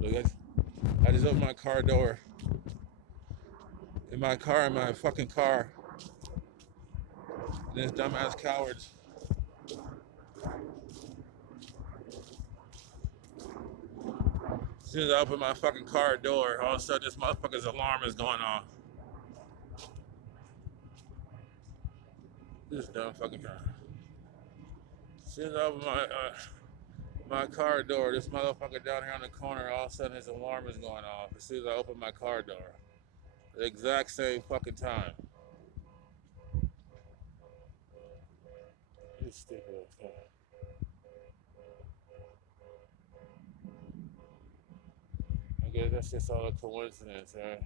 Look, I just opened my car door. In my fucking car. And this dumbass cowards. As soon as I open my fucking car door, all of a sudden this motherfucker's alarm is going off. This dumb fucking car. As soon as I open my car door, this motherfucker down here on the corner, all of a sudden his alarm is going off. As soon as I open my car door. The exact same fucking time. This stupid ass guy. I guess that's just all a coincidence, right?